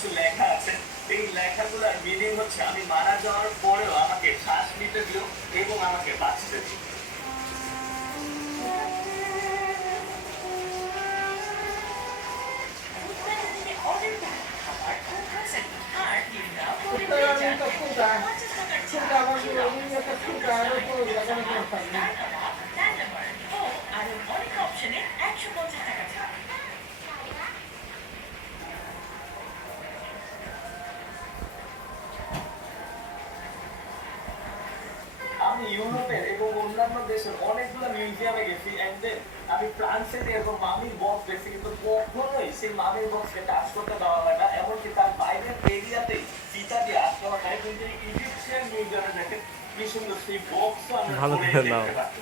কিছু লেখা আছে। এই লেখাগুলোর মিনিং হচ্ছে আমি মারা যাওয়ার পরেও আমাকে শ্বাস নিতে দিও এবং আমাকে বাঁচতে দিও। উত্তরাঞ্চলে অনেক খাবার খাচ্ছেন আর কিনা উত্তরায়ণ তো ফুটা টাকার চা ফুটা আবার ইয়েতে ফুটা আরো তো লাগানো করতাম না ও আরো অনেক অপশনে 150 টাকা ছাড়। আমি ইউরোপের এবং অন্যান্য দেশের অনেকগুলো মিউজিয়ামে গেছি and then আমি ফ্রান্সে এরকম মামির বক্স দেখছি কিন্তু কখনোই সেই মামির বক্সকে টাচ করতে দেওয়া হয় না, এমনকি তার বাইরের এরিয়াতেই ফিতা দিয়ে আটকে হয়। কিন্তু ইজিপশিয়ান মিউজিয়ামে দেখেন কি সুন্দর সেই বক্সও আমরা ভালো পরে করে দেখতে নাও। পাচ্ছি।